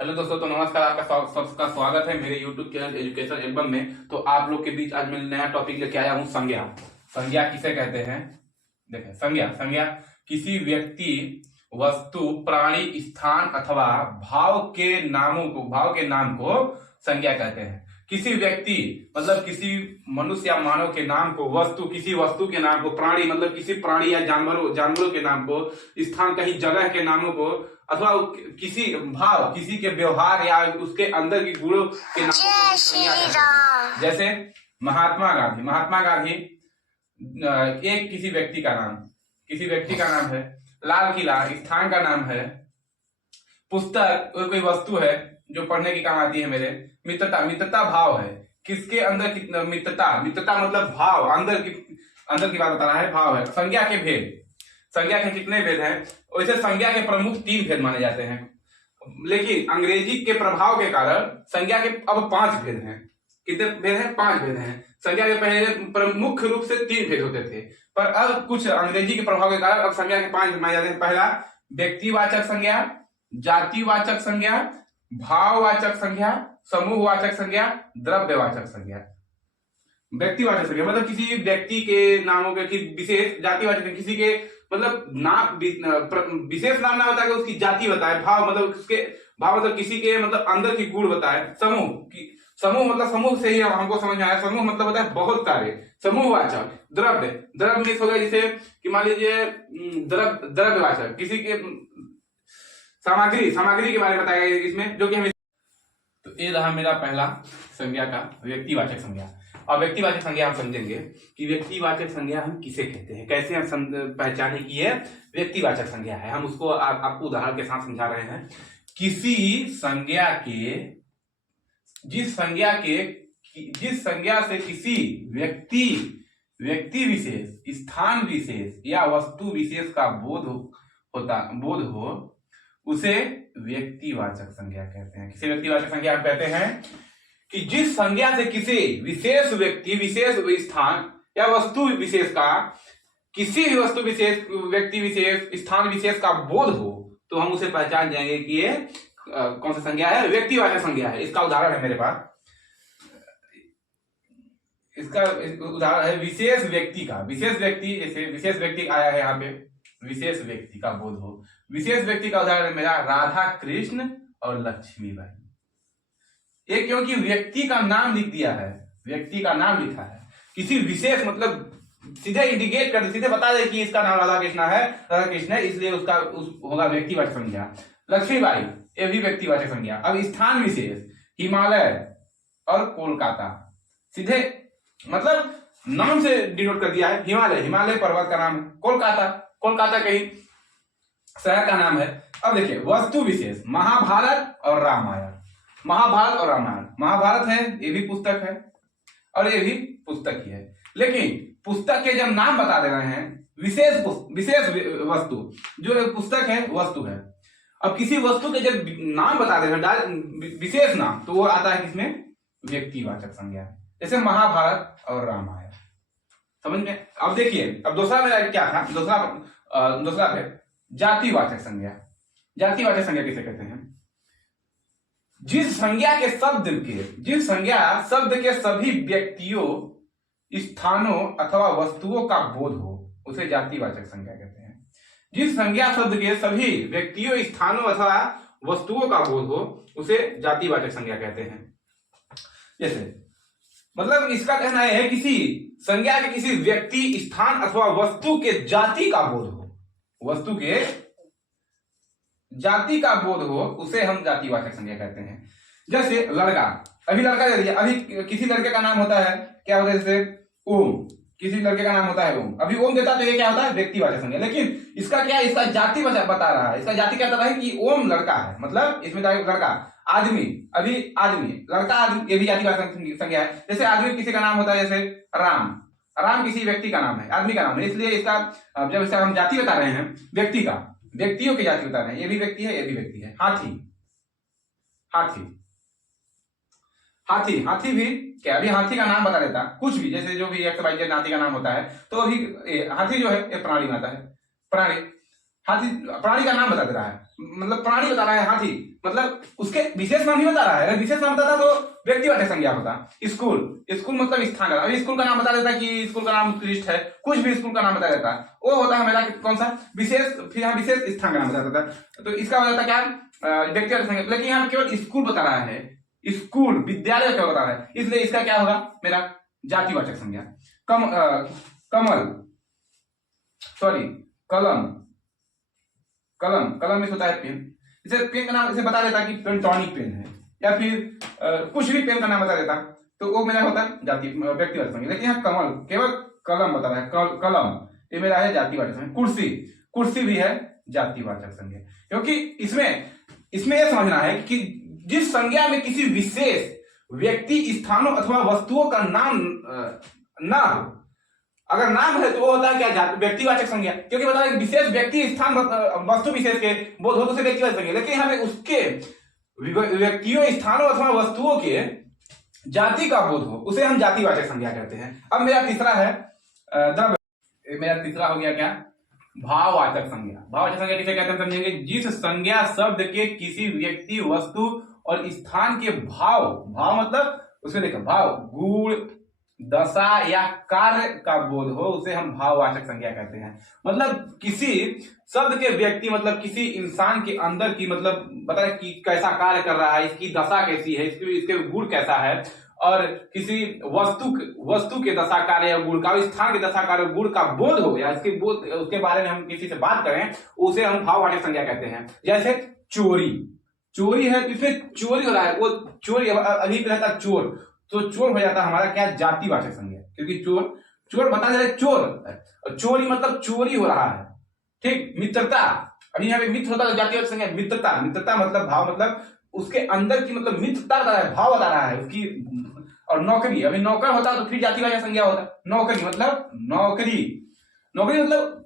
Hello दोस्तों, तो नमस्कार। आपका सबका स्वागत है मेरे YouTube चैनल एजुकेशन एल्बम में। तो आप लोग के बीच आज मैं नया टॉपिक लेके आया हूँ, संज्ञा। संज्ञा किसे कहते हैं? देखें, संज्ञा संज्ञा किसी व्यक्ति, वस्तु, प्राणी, स्थान अथवा भाव के नाम को संज्ञा कहते हैं। किसी व्यक्ति मतलब किसी मनुष्य या मानव के नाम को, किसी वस्तु के नाम को, प्राणी मतलब किसी प्राणी या जानवरों के नाम को, स्थान कहीं जगह के नामों को, अथवा किसी के व्यवहार या उसके अंदर की गुणों के नामों को संज्ञा कहते हैं। जैसे महात्मा गांधी एक किसी व्यक्ति का नाम है। लाल किला स्थान का नाम है। पुस्तक कोई वस्तु है जो पढ़ने की काम आती है मेरे। मित्रता भाव है। किसके अंदर कितना मित्रता मतलब भाव, अंदर की बात बता रहा है, भाव है। संज्ञा के कितने भेद हैं? वैसे संज्ञा के प्रमुख 3 भेद माने जाते हैं, लेकिन अंग्रेजी के प्रभाव के कारण संज्ञा के अब 5 भेद हैं। कितने भेद हैं? 5 भेद हैं। संज्ञा के पहले मुख्य रूप से 3 भेद होते थे, पर अब कुछ अंग्रेजी के प्रभाव के कारण अब संज्ञा के 5 भेद माने जाते हैं। पहला, व्यक्तिवाचक संज्ञा, जातिवाचक संज्ञा, भाववाचक संज्ञा, समूहवाचक संज्ञा, द्रव्यवाचक संज्ञा। व्यक्तिवाचक संज्ञा मतलब किसी व्यक्ति के नामों के विशेष। जातिवाचक किसी के मतलब नाम, विशेष नाम ना बताए, उसकी जाति बताए। भाव मतलब किसी के मतलब अंदर की गुण बताए। समूह मतलब समूह से ही हमको समझ में आया। समूह मतलब होता है बहुत सारे। समूहवाचक। द्रव्य मिस हो गया, जैसे कि मान लीजिए द्रव्यवाचक किसी के सामग्री के बारे में बताया गया इसमें, जो कि हमें। तो ये रहा मेरा पहला संज्ञा का व्यक्तिवाचक संज्ञा। और व्यक्तिवाचक संज्ञा हम समझेंगे कि व्यक्तिवाचक संज्ञा हम किसे कहते हैं, कैसे हम पहचाने कि ये व्यक्तिवाचक संज्ञा है। हम उसको आपको उदाहरण के साथ समझा रहे हैं। जिस संज्ञा से किसी व्यक्ति विशेष, स्थान विशेष या वस्तु विशेष का बोध हो उसे व्यक्तिवाचक संज्ञा कहते हैं। किसी व्यक्तिवाचक संज्ञा हम कहते हैं कि जिस संज्ञा से किसी विशेष व्यक्ति, विशेष स्थान या वस्तु विशेष का, किसी भी वस्तु विशेष, व्यक्ति विशेष, स्थान विशेष का बोध हो, तो हम उसे पहचान जाएंगे कि ये कौन सा संज्ञा है? व्यक्तिवाचक संज्ञा है। इसका उदाहरण है मेरे पास। इसका उदाहरण है विशेष व्यक्ति का। जैसे विशेष व्यक्ति आया है यहाँ पे, विशेष व्यक्ति का बोध हो। विशेष व्यक्ति का उदाहरण है मेरा राधा कृष्ण और लक्ष्मीबाई। ये क्योंकि व्यक्ति का नाम लिख दिया है, व्यक्ति का नाम लिखा है। किसी विशेष मतलब सीधे इंडिकेट कर, सीधे बता दे कि इसका नाम राधा कृष्ण है, इसलिए उसका होगा व्यक्तिवाचक संज्ञा। लक्ष्मीबाई ये भी व्यक्तिवाचक संज्ञा। अब स्थान विशेष, हिमालय और कोलकाता, सीधे मतलब नाम से डिनोट कर दिया है। हिमालय पर्वत का नाम है। कोलकाता कहीं शहर का नाम है। अब देखिए वस्तु विशेष, महाभारत और रामायण। महाभारत है, ये भी पुस्तक है और ये भी पुस्तक ही है, लेकिन पुस्तक के जब नाम बता दे रहे हैं, विशेष वस्तु, जो पुस्तक है वस्तु है। अब किसी वस्तु के जब नाम बता दे रहे हैं, विशेष नाम, तो वो आता है किसमें? व्यक्तिवाचक संज्ञा। जैसे महाभारत और रामायण, समझ में? अब देखिए, अब दूसरा मेरा क्या था? दूसरा है जातिवाचक संज्ञा। जातिवाचक संज्ञा किसे कहते हैं? जिस संज्ञा शब्द के सभी व्यक्तियों, स्थानों अथवा वस्तुओं का बोध हो, उसे जातिवाचक संज्ञा कहते हैं। जिस संज्ञा शब्द के सभी व्यक्तियों, स्थानों अथवा वस्तुओं का बोध हो, उसे जातिवाचक संज्ञा कहते हैं। जैसे मतलब इसका कहना है किसी संज्ञा के किसी व्यक्ति, स्थान अथवा वस्तु के जाति का बोध हो, वस्तु के जाति का बोध हो, उसे हम जातिवाचक संज्ञा कहते हैं। जैसे लड़का, अभी लड़का दे दिया, अभी किसी लड़के का नाम होता है, क्या होता है? जैसे ओम, किसी लड़के का नाम होता है ओम। अभी ओम देता तो ये क्या होता है? व्यक्तिवाचक संज्ञा। लेकिन इसका क्या है? इसका जाति बता रहा है। इसका जाति क्या बता रहा है कि ओम लड़का है, मतलब इसमें लड़का, आदमी, अभी आदमी, लड़का, आदमी, ये भी जातिवाचक संज्ञा है। जैसे आदमी किसी का नाम होता है, जैसे राम किसी व्यक्ति का नाम है, आदमी का नाम है, इसलिए इसका जब इसका हम जाति बता रहे हैं, व्यक्तियों की जाति बता रहे हैं, ये भी व्यक्ति है, ये भी व्यक्ति है। हाथी भी क्या? अभी हाथी का नाम बता देता, कुछ भी, जैसे जो भी XYZ हाथी का नाम होता है, तो अभी हाथी जो है ये प्राणी में आता है, प्राणी। हाथी प्राणी का नाम बता दे रहा है, मतलब प्राणी बता रहा है हाथी, मतलब उसके विशेष नाम नहीं बता रहा है। अगर विशेष नाम बताता तो व्यक्तिवाचक संज्ञा होता। स्कूल, स्कूल मतलब स्थान का, अभी स्कूल का नाम बता देता कि स्कूल का नाम उत्कृष्ट है, कुछ भी स्कूल का नाम बता देता, वो होता है मेरा कौन सा विशेष, फिर यहाँ विशेष स्थान का नाम बता देता, तो इसका हो जाता क्या व्यक्तिवाचक संज्ञा। लेकिन यहाँ केवल स्कूल बता रहा है, स्कूल विद्यालय क्या बता रहा है, इसलिए इसका क्या होगा मेरा जातिवाचक संज्ञा। कमल, सॉरी कलम, कलम, कलम में होता है पेन, इसे पेन का नाम इसे बता देता कि पेंटोनिक पेन है, या फिर कुछ भी पेन का नाम बता देता, तो वो मेरा होता है जाति व्यक्तिवाचक संज्ञा। लेकिन यहाँ कमल केवल कलम बता रहा है, कलम ये मेरा है जातिवाचक संज्ञा। कुर्सी, कुर्सी भी है जातिवाचक संज्ञा, क्योंकि इसमें यह समझना है कि जिस संज्ञा में किसी विशेष व्यक्ति, स्थानों अथवा वस्तुओं का नाम ना हो, अगर नाम है तो वो होता है क्या व्यक्तिवाचक संज्ञा, क्योंकि बता रहे विशेष व्यक्ति, स्थान, वस्तु विशेष के बोध हो तो उसे व्यक्तिवाचक संज्ञा। लेकिन हमें उसके व्यक्तियों, स्थानों अथवा वस्तुओं के जाति का बोध हो उसे हम जातिवाचक संज्ञा कहते हैं। अब मेरा तीसरा है द्रव्य, मेरा तीसरा हो गया क्या भाववाचक संज्ञा। भाववाचक संज्ञा किसे कहते हैं समझेंगे, जिस संज्ञा शब्द के किसी व्यक्ति, वस्तु और स्थान के भाव, भाव मतलब उसमें देखो भाव, गुण, दशा या कार्य का बोध हो उसे हम भाववाचक संज्ञा कहते हैं। मतलब किसी शब्द के व्यक्ति, मतलब किसी इंसान के अंदर की, मतलब बता रहे कि कैसा कार्य कर रहा है, इसकी दशा कैसी है, इसके गुण कैसा है, और किसी वस्तु के दशा कार्य या गुण का, स्थान के दशा कार्य गुण का बोध हो, या इसके बोध, उसके बारे में हम किसी से बात करें, उसे हम भाववाचक संज्ञा कहते हैं। जैसे चोरी, चोरी है, इसमें चोरी हो रहा है, वो चोरी अभी रहता चोर, तो चोर हो जाता हमारा क्या जातिवाचक संज्ञा, क्योंकि चोर बता दे रहे चोर, चोरी मतलब चोरी हो रहा है, ठीक। मित्रता, अभी यहाँ पे मित्र होता है जातिवाचक संज्ञा। मित्रता, मित्रता मतलब भाव, मतलब उसके अंदर की, मतलब मित्रता बता रहा है, भाव बता रहा है उसकी। और नौकरी, अभी नौकर होता तो फिर जातिवाचक संज्ञा होता। नौकरी मतलब नौकरी, नौकरी मतलब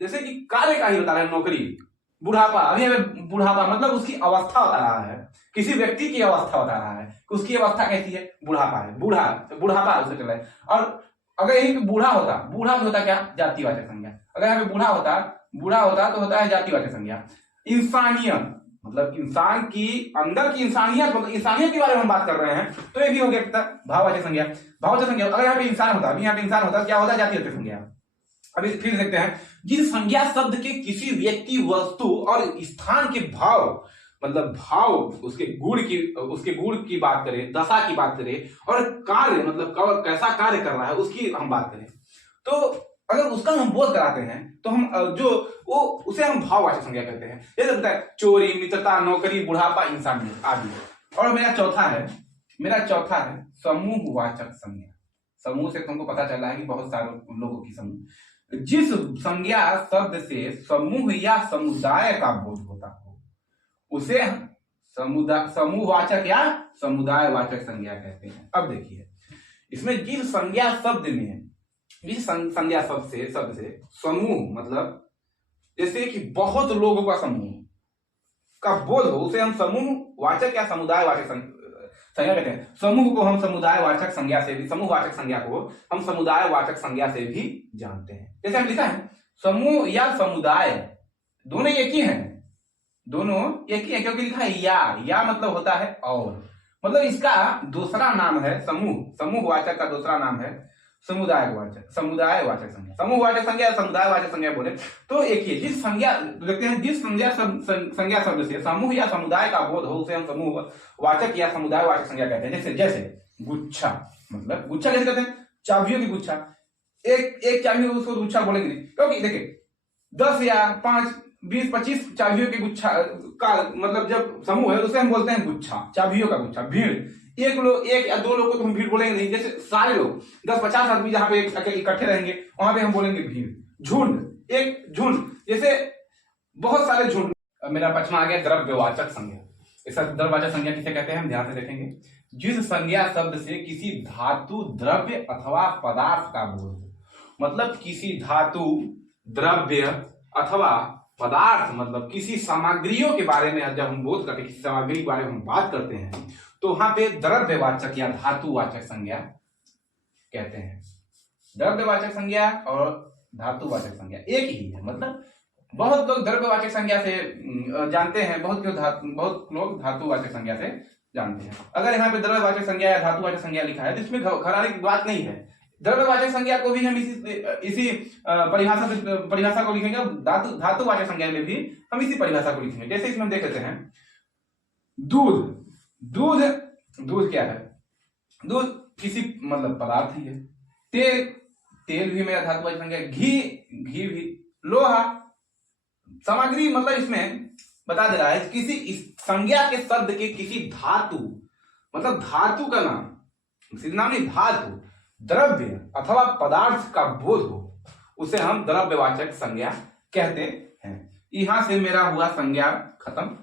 जैसे कि कार्य का ही बता रहा है नौकरी। बुढ़ापा, अभी हमें बुढ़ापा मतलब उसकी अवस्था बता रहा है, किसी व्यक्ति की अवस्था बता रहा है, उसकी अवस्था कैसी है, बुढ़ापा है, बूढ़ा, तो बुढ़ापा उसे चल रहा है। और अगर यही बूढ़ा होता, बूढ़ा तो होता क्या जातिवाचक संज्ञा। अगर यहाँ पे बूढ़ा होता तो होता है जातिवाचक संज्ञा। इंसानियत मतलब इंसान की अंदर की इंसानियत, मतलब इंसानियत के बारे में हम बात कर रहे हैं, तो ये भी हो गया भाववाचक संज्ञा। भाववाचक संज्ञा अगर यहाँ पे इंसान होता, अभी यहाँ पे इंसान होता क्या होता जातिवाचक संज्ञा। अभी फिर देखते हैं, जिस संज्ञा शब्द के किसी व्यक्ति, वस्तु और स्थान के भाव, मतलब भाव, उसके गुण की बात करें, दशा की बात करें, और कार्य मतलब कैसा कार्य कर रहा है उसकी हम बात करें, तो अगर उसका हम बोध कराते हैं तो हम उसे हम भाववाचक संज्ञा कहते हैं। जैसे बताए चोरी, मित्रता, नौकरी, बुढ़ापा, इंसानियत आदि। और मेरा चौथा है समूहवाचक संज्ञा। समूह से तुमको पता चला है कि बहुत सारे लोगों की समूह, जिस संज्ञा शब्द से समूह या समुदाय का बोध होता हो उसे समूहवाचक या समुदायवाचक संज्ञा कहते हैं। अब देखिए, इसमें जिस संज्ञा शब्द से समूह, मतलब जैसे कि बहुत लोगों का समूह का बोध हो उसे हम समूहवाचक या समुदायवाचक संज्ञा कहते हैं। समूह को हम समुदायवाचक संज्ञा से भी, समूहवाचक संज्ञा को हम समुदायवाचक संज्ञा से भी जानते हैं। जैसे हम लिखा है समूह या समुदाय, दोनों एक ही हैं, क्योंकि लिखा है या मतलब होता है और, मतलब इसका दूसरा नाम है समूहवाचक का दूसरा नाम है समुदायवाचक संज्ञा। समूहवाचक संज्ञा या समुदायवाचक संज्ञा बोले तो एक ही, जिस संज्ञा देखते हैं, जिस संज्ञा शब्द से समूह या समुदाय का बोध हो उसे हम समूहवाचक या समुदायवाचक संज्ञा कहते हैं। जैसे गुच्छा, मतलब गुच्छा कैसे कहते हैं, चाबियों की गुच्छा। एक चाबी हो उसको गुच्छा बोलेंगे, क्योंकि देखिए 10 या 5, 20, 25 चाबियों की गुच्छा का मतलब जब समूह है उसे हम बोलते हैं गुच्छा, चाबियों का गुच्छा। भीड़, एक या दो लोग को तो हम भीड़ बोलेंगे नहीं, जैसे सारे लोग 10-50 आदमी जहां पे इकट्ठे रहेंगे वहां पे हम बोलेंगे भीड़। झुंड, एक झुंड, जैसे बहुत सारे झुंड। मेरा पचमा आ गया द्रव्यवाचक संज्ञा। इसका द्रव्यवाचक संज्ञा किसे कहते हैं हम ध्यान से देखेंगे, जिस संज्ञा शब्द से किसी धातु, द्रव्य अथवा पदार्थ का बोध हो, मतलब किसी धातु, द्रव्य अथवा पदार्थ, मतलब किसी सामग्रियों के बारे में जब हम बोध करते हैं, किसी सामग्री के बारे में हम बात करते हैं, तो वहां पे द्रव्यवाचक या धातुवाचक संज्ञा कहते हैं। द्रव्यवाचक संज्ञा और धातुवाचक संज्ञा एक ही है, मतलब बहुत लोग द्रव्यवाचक संज्ञा से जानते हैं, बहुत लोग धातुवाचक संज्ञा से जानते हैं। अगर यहाँ पे द्रव्यवाचक संज्ञा या धातुवाचक संज्ञा लिखा है तो इसमें घबराने की बात नहीं है। द्रव्यवाचक संज्ञा को भी हम इसी परिभाषा को लिखेंगे, धातुवाचक संज्ञा में भी हम इसी परिभाषा को लिखेंगे। जैसे इसमें हम देख लेते हैं, दूध, दूध दूध क्या है? दूध किसी मतलब पदार्थ ही है। तेल, तेल भी मेरा धातुवाचक संज्ञा। घी, घी भी। लोहा, सामग्री मतलब इसमें बता दे रहा है किसी संज्ञा के शब्द के किसी धातु, मतलब धातु का नाम, सिर्फ नाम नहीं, धातु, द्रव्य अथवा पदार्थ का बोध हो, उसे हम द्रव्यवाचक संज्ञा कहते हैं। यहां से मेरा हुआ संज्ञा खत्म।